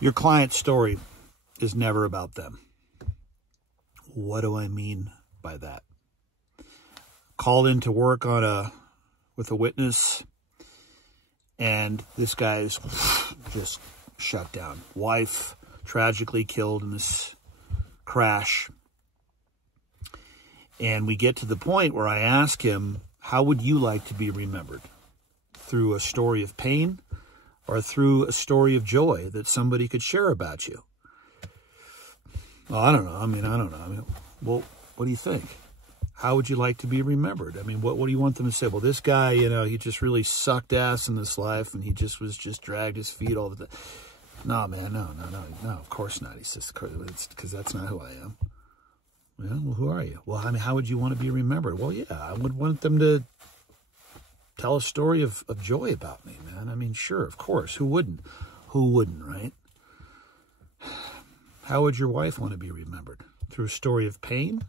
Your client's story is never about them. What do I mean by that? Called into work with a witness, and this guy's just shut down. Wife tragically killed in this crash. And we get to the point where I ask him, how would you like to be remembered? Through a story of pain or through a story of joy that somebody could share about you? Well, I don't know. I don't know. Well, what do you think? How would you like to be remembered? What do you want them to say? Well, this guy, he just really sucked ass in this life, and he just dragged his feet all the time. No, man, no, of course not. He says, because that's not who I am. Well, who are you? Well, how would you want to be remembered? Well, yeah, I would want them to tell a story of joy about me, man. Sure, of course. Who wouldn't? Who wouldn't, right? How would your wife want to be remembered? Through a story of pain?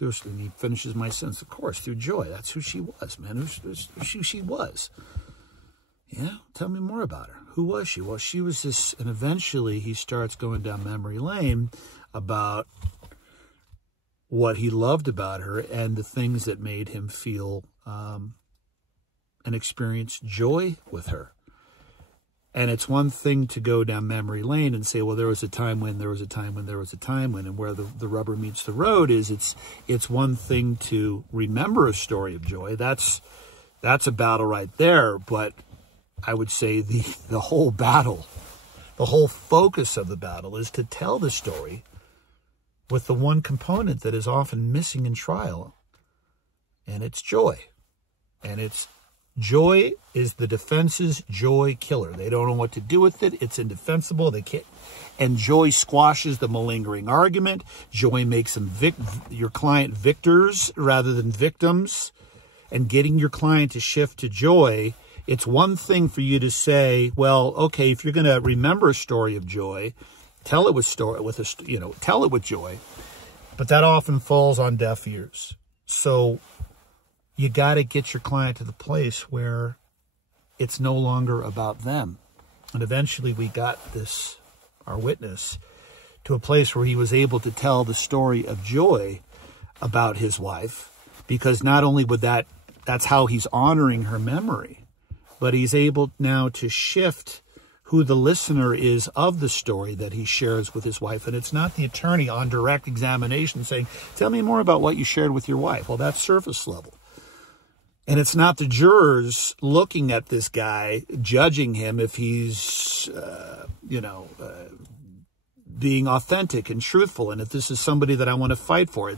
And he finishes my sentence, of course, through joy. That's who she was, man. Who she was. Yeah, tell me more about her. Who was she? Well, she was this, and eventually he starts going down memory lane about what he loved about her and the things that made him feel and experience joy with her. And it's one thing to go down memory lane and say, well, there was a time when, there was a time when, there was a time when, and where the rubber meets the road is it's one thing to remember a story of joy. That's a battle right there. But I would say the whole battle, the whole focus of the battle is to tell the story with the one component that is often missing in trial, and it's joy. And it's joy is the defense's joy killer. They don't know what to do with it. It's indefensible. They can't. And joy squashes the malingering argument. Joy makes them your client victors rather than victims. And getting your client to shift to joy, it's one thing for you to say, well, okay, if you're going to remember a story of joy, tell it with joy. But that often falls on deaf ears. So you got to get your client to the place where it's no longer about them. And eventually we got our witness, to a place where he was able to tell the story of joy about his wife, because not only would that's how he's honoring her memory, but he's able now to shift who the listener is of the story that he shares with his wife. And it's not the attorney on direct examination saying, tell me more about what you shared with your wife. Well, that's surface level. And it's not the jurors looking at this guy, judging him if he's, being authentic and truthful. And if this is somebody that I want to fight for,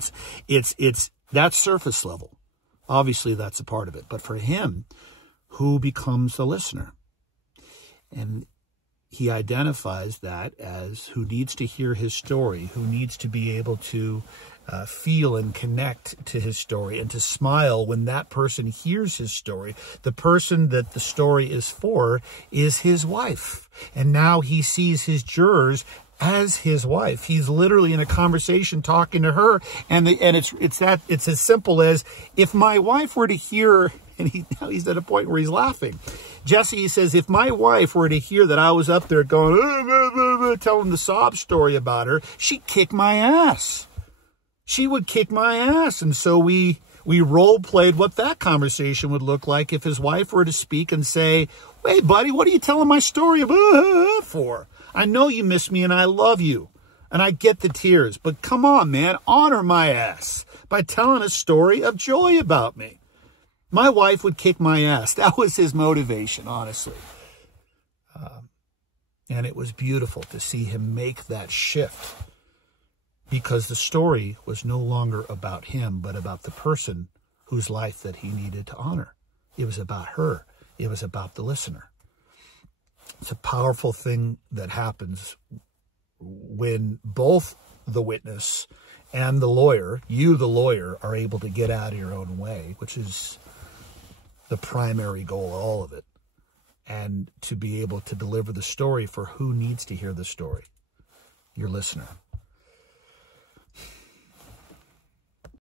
that's surface level. Obviously, that's a part of it. But for him, who becomes the listener? And he identifies that as who needs to hear his story, who needs to be able to feel and connect to his story and to smile when that person hears his story. The person that the story is for is his wife. And now he sees his jurors as his wife. He's literally in a conversation talking to her. And it's as simple as, if my wife were to hear, and now he's at a point where he's laughing. Jesse, he says, if my wife were to hear that I was up there going, telling the sob story about her, she'd kick my ass. She would kick my ass. And so we role-played what that conversation would look like if his wife were to speak and say, wait, buddy, what are you telling my story for? I know you miss me and I love you. And I get the tears. But come on, man, honor my ass by telling a story of joy about me. My wife would kick my ass. That was his motivation, honestly. And it was beautiful to see him make that shift, because the story was no longer about him, but about the person whose life that he needed to honor. It was about her. It was about the listener. It's a powerful thing that happens when both the witness and the lawyer, you, the lawyer, are able to get out of your own way, which is the primary goal of all of it, and to be able to deliver the story for who needs to hear the story, your listener.